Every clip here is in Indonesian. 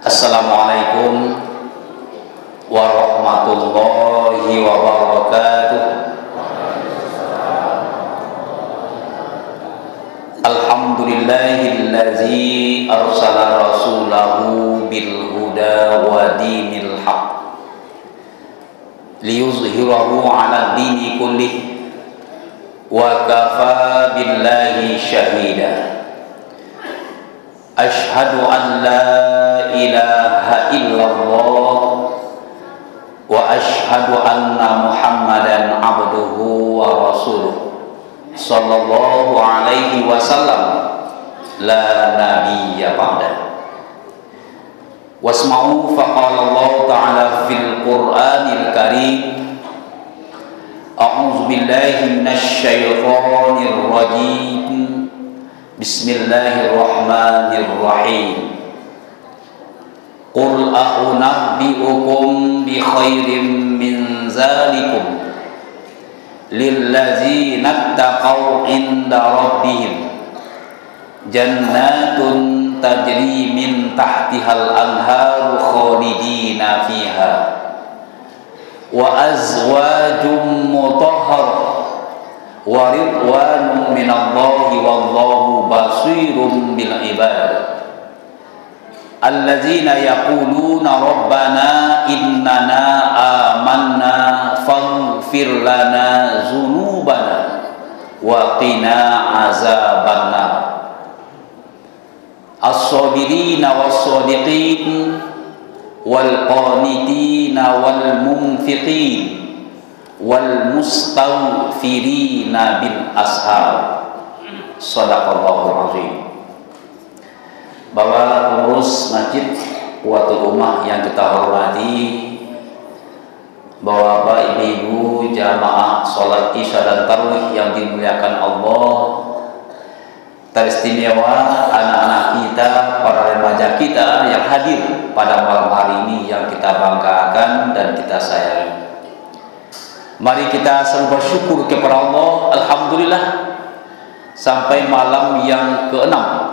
Assalamualaikum warahmatullahi wabarakatuh. Alhamdulillahillazi arsala rasulahu bil huda wa dinil haq liyuzhirahu ala dini kullih wa kafa billahi syahida. Ashhadu an la ilaha illallah wa ashhadu anna Muhammadan abduhu wa rasuluh sallallahu alaihi wasallam la nabiyya ba'da. Wasma'u faqala Allah ta'ala fil Qur'anil Karim a'udzu billahi minasy syaithanir rajim. Bismillahirrahmanirrahim. Qul a'unabbi'ukum bi khairin min zalikum lillazina taqaw inda rabbihim jannatun tajri min tahtihal anharu khalidina fiha wa azwajum mutahharah wa ridwanun minallahi wallahu basirun bil ibad. Alladzina yaquluna rabbana innana amanna faghfir lana dzunubana wa qina azabannar. As-sabirina was-sadiqin wal qanitina wal munfiqin wal mustaghfirina bil ashar. Shadaqallahul azim. Bapak pengurus masjid Quwwatul Ummah yang kita hormati, Bapak Ibu jamaah salat Isya dan tarawih yang dimuliakan Allah, teristimewa anak-anak kita, para remaja kita yang hadir pada malam hari ini yang kita banggakan dan kita sayangi. Mari kita selalu bersyukur kepada Allah. Alhamdulillah sampai malam yang ke-6.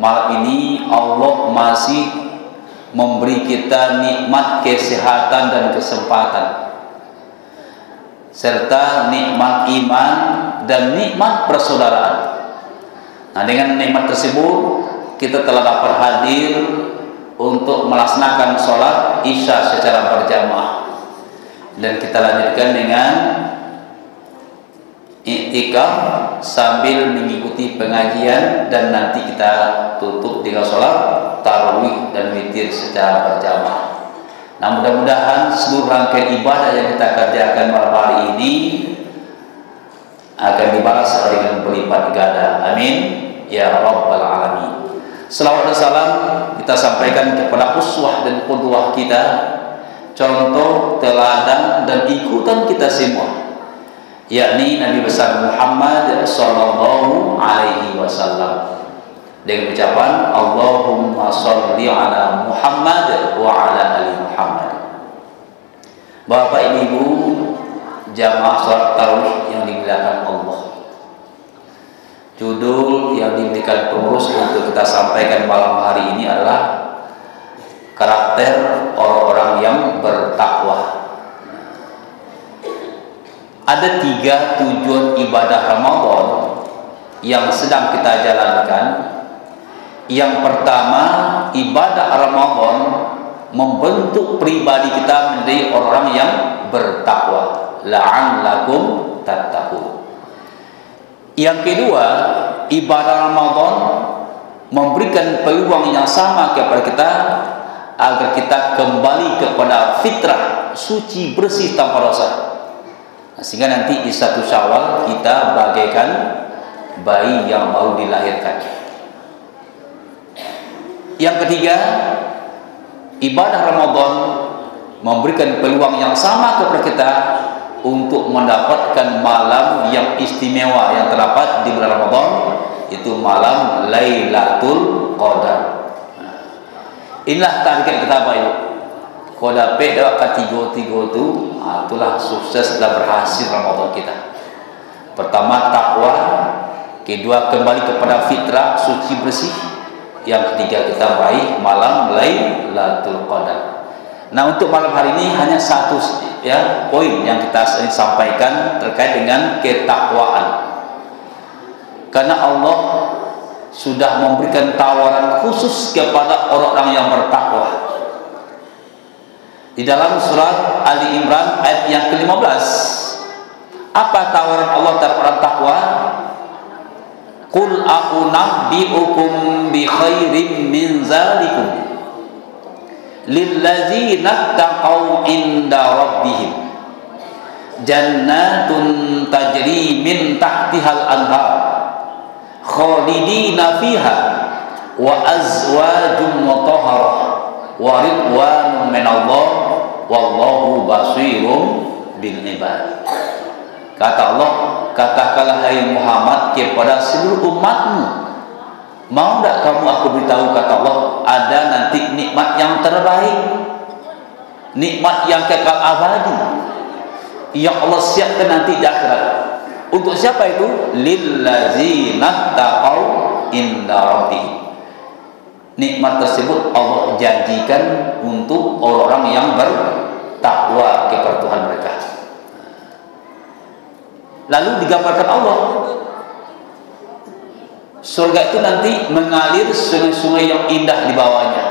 Malam ini Allah masih memberi kita nikmat kesehatan dan kesempatan, serta nikmat iman dan nikmat persaudaraan. Nah, dengan nikmat tersebut kita telah dapat hadir untuk melaksanakan sholat Isya secara berjamaah, dan kita lanjutkan dengan i'tikaf sambil mengikuti pengajian, dan nanti kita tutup dengan sholat tarawih dan witir secara berjamaah. Nah, mudah-mudahan seluruh rangkaian ibadah yang kita kerjakan malam hari ini akan dibalas dengan berlipat ganda. Amin ya rabbal alamin. Selawat dan salam kita sampaikan kepada uswah dan qudwah kita, contoh, teladan dan ikutan kita semua, yakni Nabi besar Muhammad sallallahu alaihi wasallam, dengan ucapan Allahumma sholli ala Muhammad wa ala ali Muhammad. Bapak Ibu jamaah salat tarawih yang dimuliakan Allah, judul yang diberikan pengurus untuk kita sampaikan malam hari ini adalah karakter orang-orang yang bertakwa. Ada 3 tujuan ibadah Ramadan yang sedang kita jalankan. Yang pertama, ibadah Ramadan membentuk pribadi kita menjadi orang yang bertakwa, la'allakum tattaqun. Yang kedua, ibadah Ramadan memberikan peluang yang sama kepada kita agar kita kembali kepada fitrah suci bersih tanpa dosa. Sehingga nanti di 1 Syawal kita bagaikan bayi yang baru dilahirkan. Yang ketiga, ibadah Ramadan memberikan peluang yang sama kepada kita untuk mendapatkan malam yang istimewa yang terdapat di bulan Ramadan, itu malam Lailatul Qadar. Inilah target kita Pak Ibu. Kalau dapat ketiga-tiga itu, itulah sukses dan berhasil Ramadan kita. Pertama takwa, kedua kembali kepada fitrah suci bersih, Yang ketiga, kita meraih malam Lailatul Qadar. Nah, untuk malam hari ini hanya satu ya poin yang kita sampaikan terkait dengan ketakwaan. Karena Allah sudah memberikan tawaran khusus kepada orang-orang yang bertakwa. Di dalam surat Ali Imran ayat yang ke-15, apa tawaran Allah terhadap orang takwa? Qul a'unabbi'ukum bi khairin min zalikum lilladzina taqaw inda rabbihim jannatun tajri min tahtihal anhar khalidina fiha wa azwajum mutahharah wa ridwanun minallah wallahu basirun bil ibad. Kata Allah, katakanlah hai Muhammad kepada seluruh umatmu, mau tak kamu aku beritahu, kata Allah, ada nanti nikmat yang terbaik, nikmat yang kekal abadi yang Allah siapkan nanti di akhirat. Untuk siapa itu? Lillazina taqaw inda rabbihim. Nikmat tersebut Allah janjikan untuk orang-orang yang bertakwa kepada Tuhan mereka. Lalu digambarkan Allah, surga itu nanti mengalir sungai-sungai yang indah di bawahnya.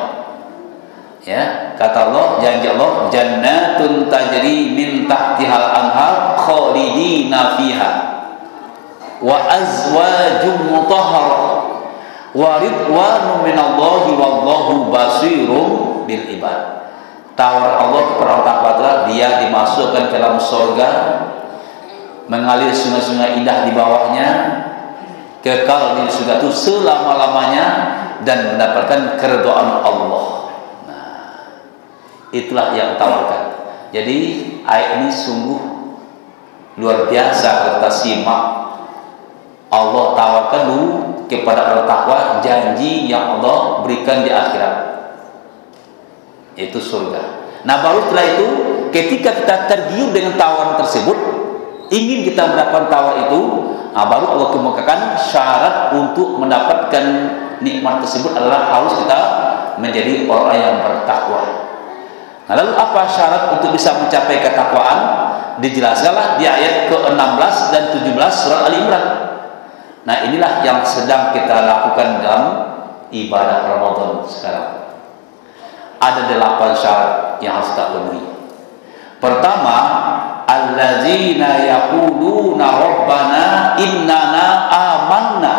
Ya, kata Allah, janji Allah, jannatun tajri min tahtihal anhar khalidina fiha wa azwajum mutahharah wa ridwanun minallahi wallahu basirun bil ibad. Tawar Allah kepada orang takwa adalah dia dimasukkan ke dalam surga, mengalir sungai-sungai indah di bawahnya, kekal di surga itu selama-lamanya, dan mendapatkan keridhaan Allah. Nah, itulah yang ditawarkan. Jadi ayat ini sungguh luar biasa kita simak. Allah tawarkan dulu kepada orang takwa janji yang Allah berikan di akhirat, yaitu surga. Nah, baru setelah itu ketika kita tergiur dengan tawaran tersebut, ingin kita mendapatkan tawar itu, baru Allah kemukakan syarat untuk mendapatkan nikmat tersebut adalah harus kita menjadi orang yang bertakwa. Nah, lalu apa syarat untuk bisa mencapai ketakwaan? Dijelaskanlah di ayat ke-16 dan 17 surat Ali Imran. Nah, inilah yang sedang kita lakukan dalam ibadah Ramadan sekarang. Ada 8 syarat yang harus kita penuhi. Pertama, allazina yaquluna rabbana innana amanna.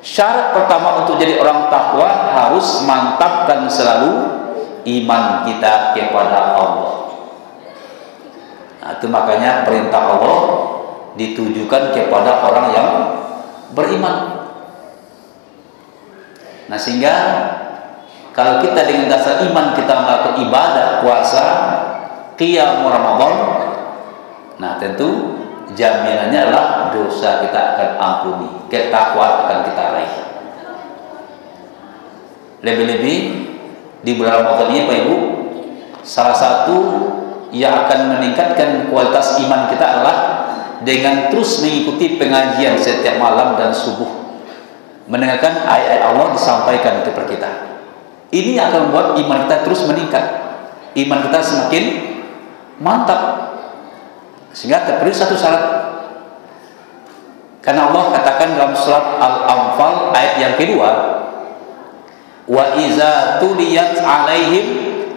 Syarat pertama untuk jadi orang takwa harus mantapkan selalu iman kita kepada Allah. Nah, itu makanya perintah Allah ditujukan kepada orang yang beriman. Nah, sehingga kalau kita dengan dasar iman kita melakukan ibadah puasa, qiyam Ramadan, nah tentu jaminannya adalah dosa kita akan ampuni, ketakwaan akan kita raih. Lebih-lebih di bulan Ramadan ini Pak Ibu, salah satu yang akan meningkatkan kualitas iman kita adalah dengan terus mengikuti pengajian setiap malam dan subuh, mendengarkan ayat-ayat Allah disampaikan kepada kita. Ini akan membuat iman kita terus meningkat, iman kita semakin mantap. Sehingga terpenuhi satu syarat, karena Allah katakan dalam surat Al-Anfal ayat yang kedua, wa iza tuliyat alaihim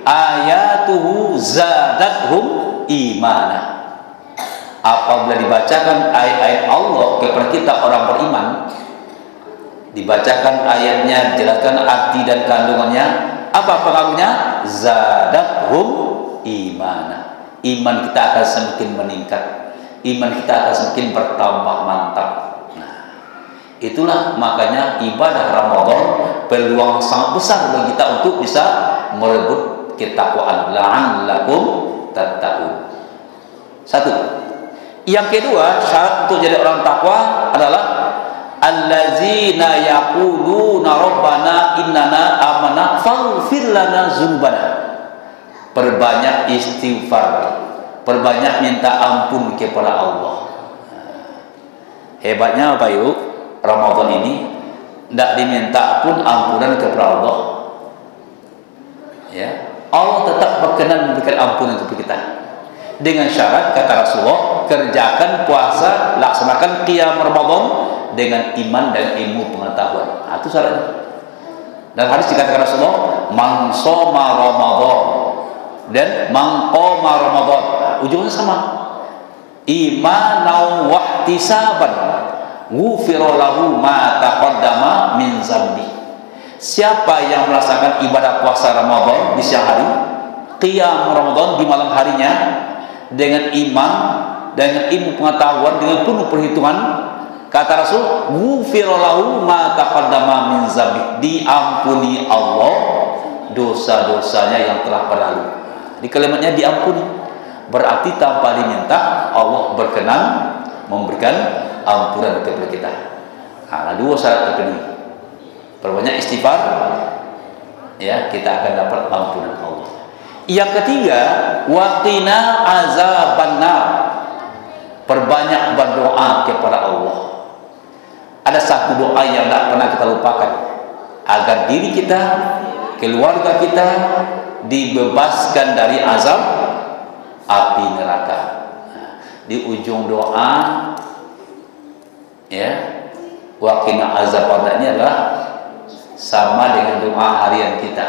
ayatuhu zadathum imana. Apabila dibacakan ayat-ayat Allah kepada kita orang beriman, dibacakan ayatnya, dijelaskan arti dan kandungannya, apa pengaruhnya? Zadathum imana. Iman kita akan semakin meningkat, iman kita akan semakin bertambah mantap. Nah, itulah makanya ibadah Ramadan peluang sangat besar bagi kita untuk bisa merebut ketakwaan. La'allakum tattaqun. Satu. Yang kedua, syarat untuk jadi orang takwa adalah allazina yaquluna rabbana innana amana faghfir lana dzunubana. Perbanyak istighfar, perbanyak minta ampun kepada Allah. Hebatnya Bapak Ibu, Ramadan ini tidak diminta pun ampunan kepada Allah, ya, Allah tetap berkenan memberikan ampunan kepada kita dengan syarat, kata Rasulullah, kerjakan puasa, laksanakan qiyam Ramadan dengan iman dan ilmu pengetahuan. Itu syaratnya. Dan hadis dikatakan Rasulullah, man shoma Ramadan dan man qama Ramadan. Ujungnya sama. Imanan wa ihtisaban ghufira lahu ma taqaddama min dzambi. Siapa yang melaksanakan ibadah puasa Ramadan di siang hari, qiyam Ramadan di malam harinya dengan iman, dengan ilmu pengetahuan, dengan penuh perhitungan, kata Rasul, ghufira lahu ma taqaddama min dzambi, diampuni Allah dosa-dosanya yang telah berlalu. Di kalimatnya diampuni, berarti tanpa diminta Allah berkenan memberikan ampunan kepada kita. Nah, dua syarat terpenuhi. Perbanyak istighfar, ya, kita akan dapat ampunan Allah. Yang ketiga, waqina azabannar, perbanyak berdoa kepada Allah. Ada satu doa yang tidak pernah kita lupakan, agar diri kita, keluarga kita dibebaskan dari azab api neraka. Di ujung doa, ya, waqina azabannar ini adalah sama dengan doa harian kita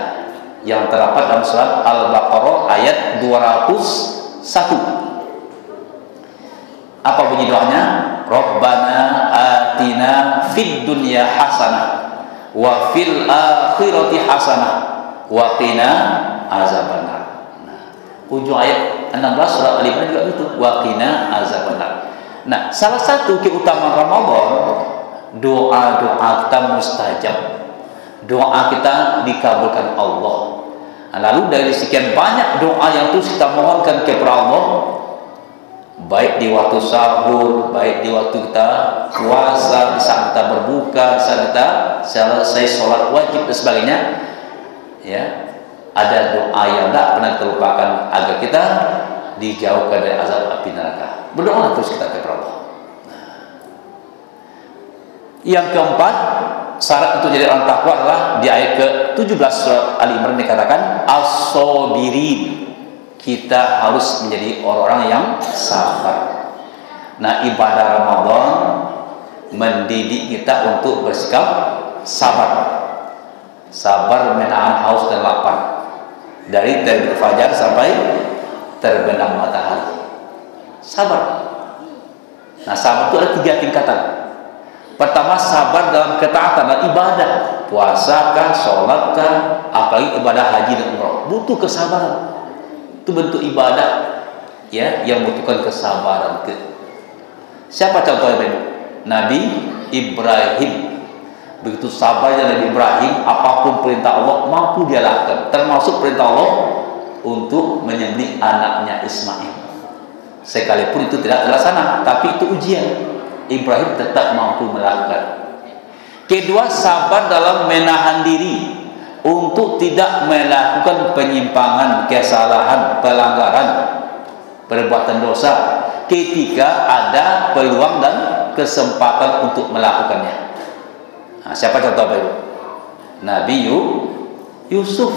yang terdapat dalam surat Al-Baqarah ayat 201. Apa bunyi doanya? Rabbana atina fid dunya hasanah wa fil akhirati hasanah wa qina azabannar. Nah, ujung ayat 16 surat Al-Imran juga itu, wa qina azabannar. Nah, salah satu keutamaan Ramadan, doa-doa kita mustajab, doa kita dikabulkan Allah. Lalu dari sekian banyak doa yang terus kita mohonkan kepada Allah, baik di waktu sahur, baik di waktu kita puasa, di saat kita berbuka, di saat kita selesai sholat wajib dan sebagainya, ya, ada doa yang tidak pernah terlupakan agar kita dijauhkan dari azab api neraka. Berdoa terus kita kepada Allah. Yang keempat, syarat untuk jadi orang takwa adalah di ayat ke-17 surat Al-Imran dikatakan as-sabirin. Kita harus menjadi orang-orang yang sabar. Nah, ibadah Ramadan mendidik kita untuk bersikap sabar. Sabar menahan haus dan lapar dari terbit fajar sampai terbenam matahari. Sabar. Nah, sabar itu ada 3 tingkatan. Pertama, sabar dalam ketaatan dan ibadah, puasakah, sholatkah, apalagi ibadah haji dan umrah, butuh kesabaran. Itu bentuk ibadah, ya, yang membutuhkan kesabaran. Siapa contohnya? Nabi Ibrahim. Begitu sabarnya Nabi Ibrahim, apapun perintah Allah mampu dia lakukan, termasuk perintah Allah untuk menyembelih anaknya Ismail. Sekalipun itu tidak terlaksana, tapi itu ujian. Ibrahim tetap mampu melakukan. Kedua, sabar dalam menahan diri untuk tidak melakukan penyimpangan, kesalahan, pelanggaran, perbuatan dosa ketika ada peluang dan kesempatan untuk melakukannya. Nah, siapa contoh baru? Nabi Yusuf.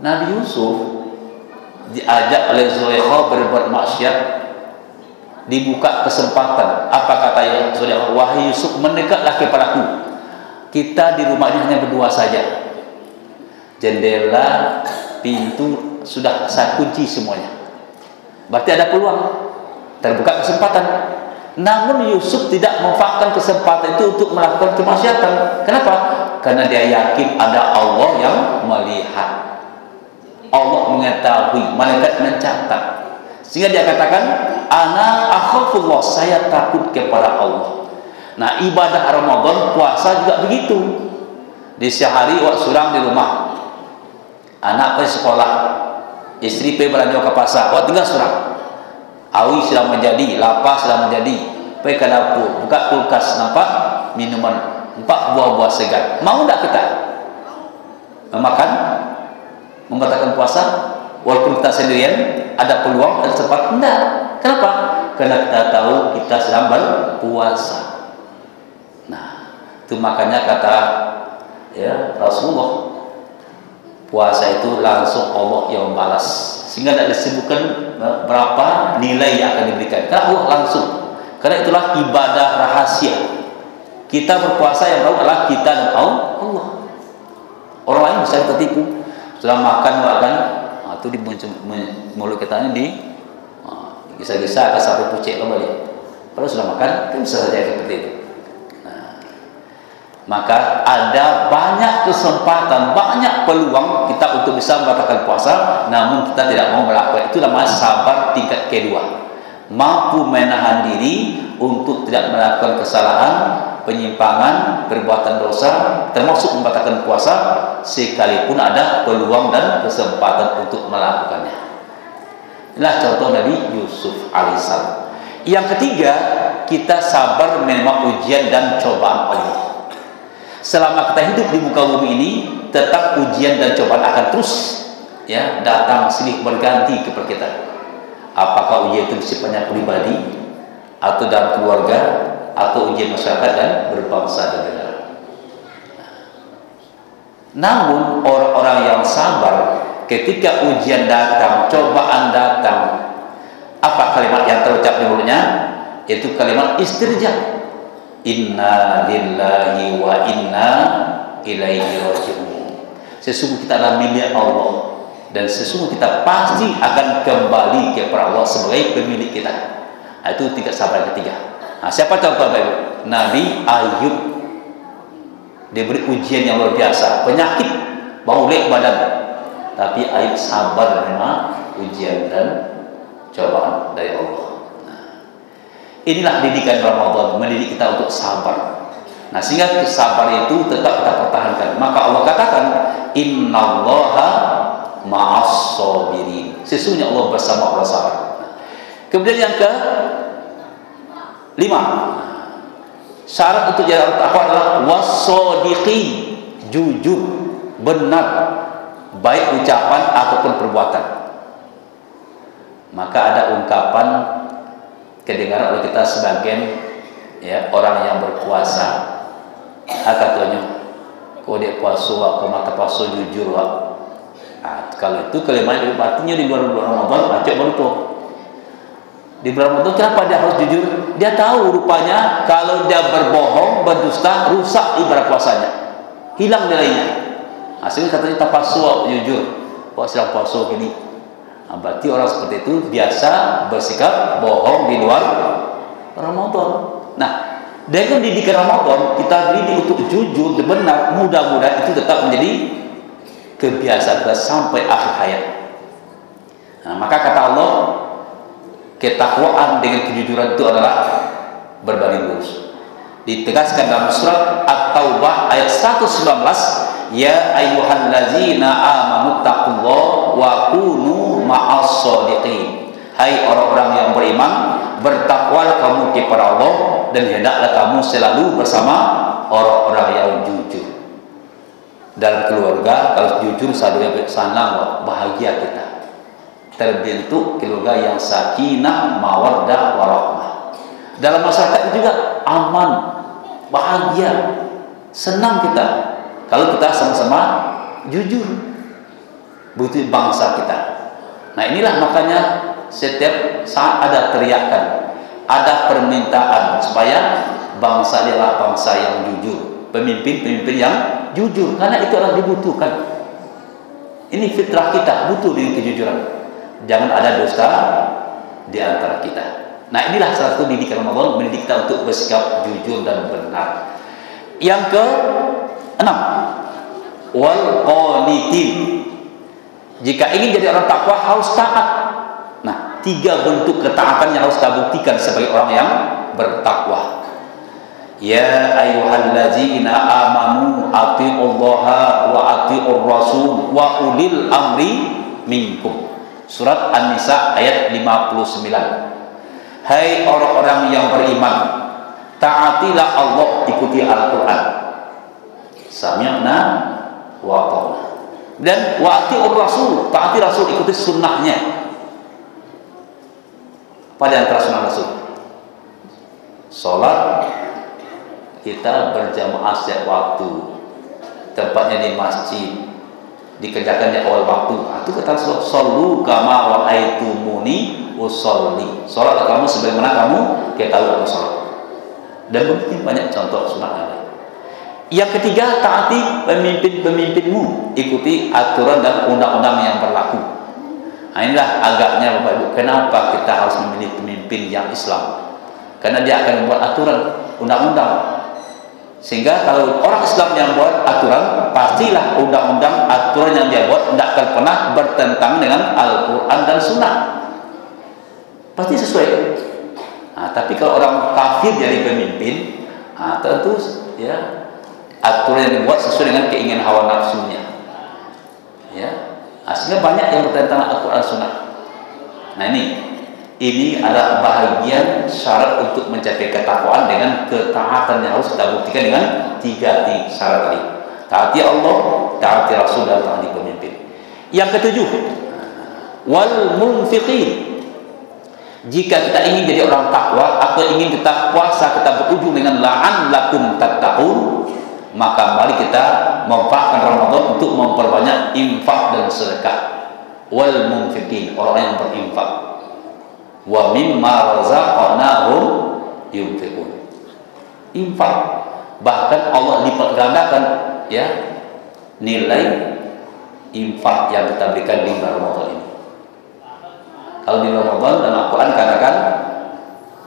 Nabi Yusuf diajak oleh Zulaikha berbuat maksiat, dibuka kesempatan. Apa kata Zulaikha? Wahai Yusuf, mendekatlah kepadaku. Kita di rumah ini hanya berdua saja. Jendela, pintu sudah saya kunci semuanya. Berarti ada peluang, terbuka kesempatan. Namun Yusuf tidak memanfaatkan kesempatan itu untuk melakukan kemaksiatan. Kenapa? Karena dia yakin ada Allah yang melihat, Allah mengetahui, malaikat mencatat. Sehingga dia katakan, ana akhafullah, saya takut kepada Allah. Nah, ibadah Ramadan, puasa juga begitu. Di siang hari waktu surang di rumah, anak pergi sekolah, istri pergi belanja ke pasar, waktu tinggal surang. Awi sudah menjadi, lapar sudah menjadi, pergi ke dapur, buka kulkas, nampak minuman 4 buah-buah segar. Mau tak kita memakan, membatalkan puasa, walaupun kita sendirian, ada peluang dan sempat? Tidak. Kenapa? Karena kita tahu kita sedang berpuasa. Nah, Itu makanya kata ya Rasulullah, puasa itu langsung Allah yang membalas, sehingga tidak disebutkan berapa nilai yang akan diberikan, karena Allah langsung. Karena itulah ibadah rahasia. Kita berpuasa yang tahu adalah kita dan Allah. Orang lain bisa tertipu, sudah makan itu di mulut kita ini di kisah-kisah akan sampai pucet kembali. Kalau sudah makan kan bisa saja seperti itu. Maka ada banyak kesempatan, banyak peluang kita untuk bisa membatalkan puasa, namun kita tidak mau melakukan. Itu namanya sabar tingkat kedua. Mampu menahan diri untuk tidak melakukan kesalahan, penyimpangan, perbuatan dosa, termasuk membatalkan puasa, sekalipun ada peluang dan kesempatan untuk melakukannya. Inilah contoh Nabi Yusuf alaihissalam. Yang ketiga, kita sabar menerima ujian dan cobaan Allah. Selama kita hidup di muka bumi ini, tetap ujian dan cobaan akan terus ya datang silih berganti kepada kita. Apakah ujian itu sifatnya pribadi, atau dalam keluarga, atau ujian masyarakat dan berbangsa dan negara. Namun orang-orang yang sabar ketika ujian datang, cobaan datang, apa kalimat yang terucap di mulutnya? Itu kalimat istirja. Inna lillahi wa inna ilaihi raji'un. Sesungguhnya kita adalah milik Allah, dan sesungguhnya kita pasti akan kembali kepada Allah sebagai pemilik kita. Itu tingkat sabar yang ketiga. Siapa contoh Bapak? Nabi Ayub diberi ujian yang luar biasa, penyakit, bau lek badan, tapi Ayub sabar menerima ujian dan cobaan dari Allah. Inilah didikan Ramadan, mendidik kita untuk sabar. Sehingga sabar itu tetap kita pertahankan. Maka Allah katakan, Innallaha ma'as sabirin. Sesungguhnya Allah bersama orang sabar. Kemudian yang ke-5, syarat untuk jadi orang takwa adalah was-shadiqin, jujur, benar, baik ucapan ataupun perbuatan. Maka ada ungkapan kedengaran oleh kita sebagian ya orang yang berpuasa, katanya kau dek puasa, kau mata puasa jujur wak. Kalau itu kalimat artinya di bulan Ramadan acak baru tuh. Di bulan Ramadan kenapa dia harus jujur? Dia tahu rupanya kalau dia berbohong, berdusta, rusak ibadah puasanya, hilang nilainya. Hasilnya katanya tapasu jujur, kok sedang puasa gini. Berarti orang seperti itu biasa bersikap bohong di luar Ramadan. Dengan didikan Ramadan, kita didik untuk jujur dan benar. Mudah-mudahan itu tetap menjadi kebiasaan kita sampai akhir hayat. Maka kata Allah, ketakwaan dengan kejujuran itu adalah berbanding lurus. Ditegaskan dalam surat At-Taubah ayat 119, Ya ayyuhallazina amanu taqullaha wa kunu ma'as shadiqin. Hai orang-orang yang beriman, bertakwalah kamu kepada Allah, dan hendaklah kamu selalu bersama orang-orang yang jujur. Dalam keluarga, kalau jujur senang, bahagia kita. Terbentuk keluarga yang sakinah, mawaddah, warahmah. Dalam masyarakat juga aman, bahagia, senang kita kalau kita sama-sama jujur. Begitu bangsa kita. Inilah makanya setiap saat ada teriakan, ada permintaan supaya bangsa adalah bangsa yang jujur, pemimpin-pemimpin yang jujur, karena itu adalah dibutuhkan. Ini fitrah kita, butuh dengan kejujuran. Jangan ada dusta di antara kita. Inilah salah satu didikan Ramadan, mendidik kita untuk bersikap jujur dan benar. Yang ke-6, wal qanitin. Jika ingin jadi orang takwa harus taat. 3 bentuk ketaatan yang harus kita buktikan sebagai orang yang bertakwa. Ya ayyuhallazina amanu atiullaha wa atiur rasul wa ulil amri minkum. Surat An-Nisa ayat 59. Hai orang-orang yang beriman, taatilah Allah, ikuti Al-Quran. Sami'na wa ata'na. Dan wa atiur rasul, taati Rasul, ikuti sunnahnya. Pada antara sunnah Rasul, salat kita berjamaah setiap waktu, tempatnya di masjid, dikerjakan di awal waktu. Itu kata Rasulullah, "Shallu kama ra'aitumuni usolli." Salat kamu sebagaimana kamu tahu aku salat. Dan begitu banyak contoh sunnah Nabi. Yang ketiga, taati pemimpin-pemimpinmu, ikuti aturan dan undang-undang yang berlaku. Nah, inilah agaknya Bapak Ibu, kenapa kita harus memilih pemimpin yang Islam? Karena dia akan membuat aturan, undang-undang. Sehingga kalau orang Islam yang buat aturan, pastilah undang-undang aturan yang dia buat tidak akan pernah bertentangan dengan Al-Quran dan Sunnah. Pasti sesuai. Nah, tapi kalau orang kafir jadi pemimpin, tentu ya aturan yang dibuat sesuai dengan keinginan hawa nafsunya. Ya, sehingga banyak yang bertentangan Al-Quran Sunnah. Nah, ini adalah bahagian syarat untuk mencapai ketakwaan dengan ketaatan yang harus kita buktikan dengan tiga syarat tadi. Taati Allah, taati Rasul, dan taati pemimpin. Yang ketujuh, wal munfiqin. Jika kita ingin jadi orang takwa atau ingin kita puasa, kita berujung dengan la'allakum tattaqun, maka mari kita memanfaatkan Ramadan untuk memperbanyak infak dan sedekah. Wal munfiqin, orang yang berinfak. Wa mimma razaqnahum yunfiqun. Infak, bahkan Allah lipat gandakan ya nilai infak yang kita berikan di Ramadan ini. Kalau di Ramadan dalam Al-Quran katakan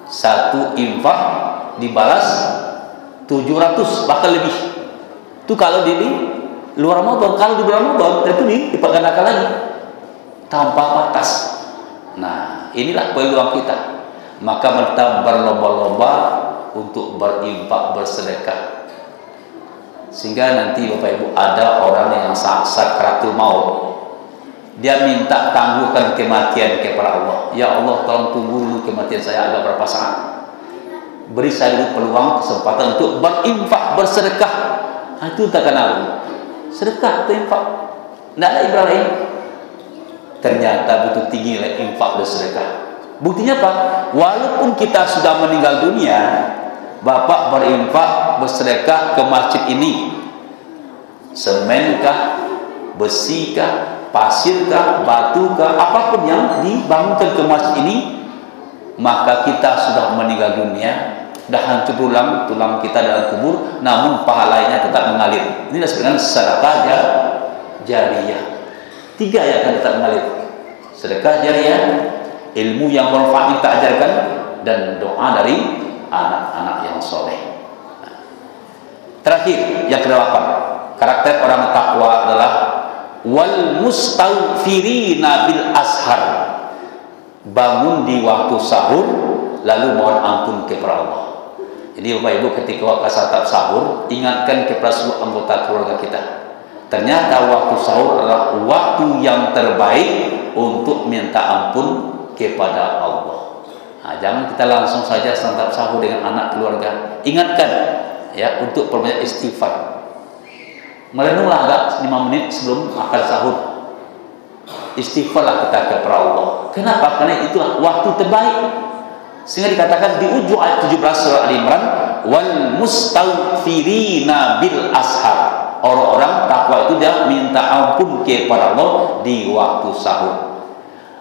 satu infak dibalas 700 bahkan lebih. Itu kalau di luar Ramadan. Kalau di bulan Ramadan itu lipat gandakan lagi tanpa batas. Nah, inilah peluang kita. Maka kita berlomba-lomba untuk berinfak, bersedekah. Sehingga nanti Bapak Ibu ada orang yang sakratul maut, dia minta tangguhkan kematian kepada Allah. Ya Allah, tolong tunggu dulu kematian saya agak berapa saat. Beri saya dulu peluang, kesempatan untuk berinfak, bersedekah. Itu tak kenal. Sedekah atau infak, tidak ada ibarat lain. Ternyata betul tinggi infak dan sedekah. Buktinya apa? Walaupun kita sudah meninggal dunia, Bapak berinfak, bersedekah ke masjid ini, semenkah, besikah, pasirkah, batukah, apapun yang dibangunkan ke masjid ini, maka kita sudah meninggal dunia, sudah hancur tulang kita dalam kubur, namun pahalanya tetap mengalir. Ini disebut sedekah jariyah. Tiga yang akan tetap mengalir: sedekah jariyah, ilmu yang bermanfaat kita ajarkan, dan doa dari anak-anak yang soleh. Terakhir, yang ke-8, karakter orang takwa adalah wal mustaghfirina bil ashar. Bangun di waktu sahur lalu mohon ampun kepada Allah. Jadi Bapak Ibu, ketika waktu sahur, ingatkan kepada seluruh anggota keluarga kita. Ternyata waktu sahur adalah waktu yang terbaik untuk minta ampun kepada Allah. Nah, jangan kita langsung saja santap sahur dengan anak keluarga. Ingatkan ya untuk perbanyak istighfar. Merenunglah agak 5 menit sebelum makan sahur. Istighfarlah kita kepada Allah. Kenapa? Karena itulah waktu terbaik. Sehingga dikatakan di ujung ayat 17 surah Al-Imran, wal mustaghfirina bil ashar. Orang-orang takwa itu dia minta ampun kepada Allah di waktu sahur.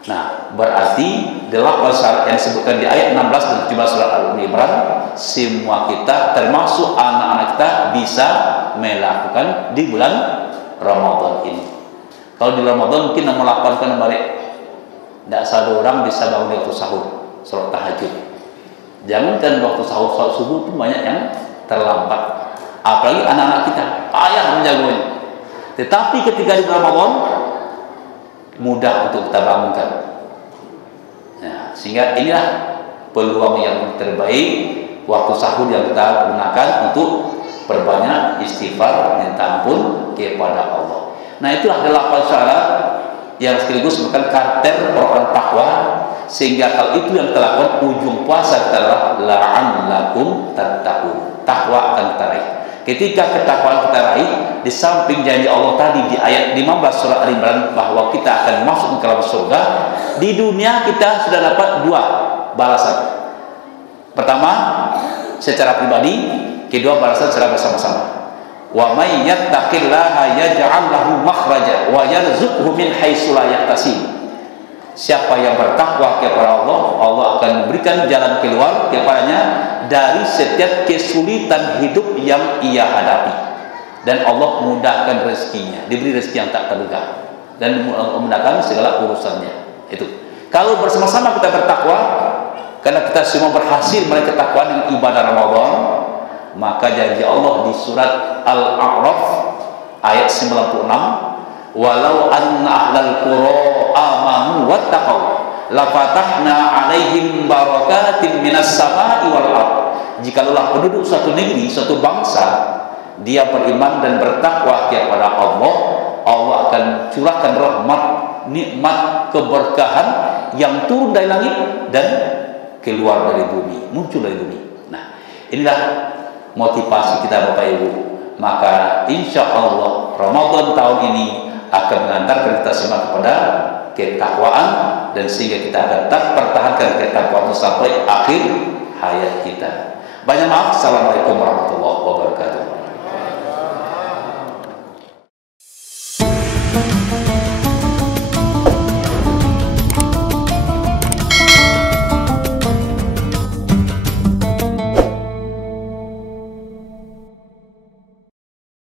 Nah, berarti 8 syarat yang disebutkan di ayat 16 dan 17 surah Al-Imran, semua kita termasuk anak-anak kita bisa melakukan di bulan Ramadan ini. Kalau di Ramadan mungkin nomor 8 kan balik, tidak satu orang bisa bangun di waktu sahur, sholat tahajud. Jangankan waktu sahur, sholat subuh pun banyak yang terlambat. Apalagi anak-anak kita, ayah menjaganya. Tetapi ketika di Ramadan mudah untuk kita bangunkan. Nah, sehingga inilah peluang yang terbaik, waktu sahur yang kita gunakan untuk perbanyak istighfar, minta ampun kepada Allah. Nah, itulah 8 syarat yang sekaligus merupakan karakter orang-orang takwa, sehingga kalau itu yang kita lakukan, ujung puasa kita adalah la'allakum tattaqun. Takwa akan kita raih. Ketika ketakwaan kita raih, di samping janji Allah tadi di ayat 15 surah Al-Imran bahwa kita akan masuk ke dalam surga, di dunia kita sudah dapat 2 balasan. Pertama, secara pribadi kedua balasan secara bersama-sama. Wa may yattaqillaha yaj'al lahu makhraja wa yarzuqhu min haitsu la yahtasib. Siapa yang bertakwa kepada Allah, Allah akan memberikan jalan keluar kepadanya dari setiap kesulitan hidup yang ia hadapi. Dan Allah mudahkan rezekinya, diberi rezeki yang tak terduga dan memudahkan segala urusannya. Itu. Kalau bersama-sama kita bertakwa, karena kita semua berhasil meraih ketakwaan dengan ibadah Ramadan, maka janji Allah di surat Al-A'raf ayat 96, walau anna ahlal qura amanu wattaqau lafatahna alaihim barakatin minas sama'i wal ard. Jikalau penduduk suatu negeri, suatu bangsa, dia beriman dan bertakwa kepada Allah, Allah akan curahkan rahmat, nikmat, keberkahan yang turun dari langit dan keluar dari bumi, muncul dari bumi. Nah, inilah motivasi kita Bapak Ibu. Maka insya Allah Ramadan tahun ini akan mengantarkan kita semua kepada ketakwaan, dan sehingga kita akan tetap pertahankan ketakwaan sampai akhir hayat kita. Banyak maaf. Assalamualaikum warahmatullahi wabarakatuh.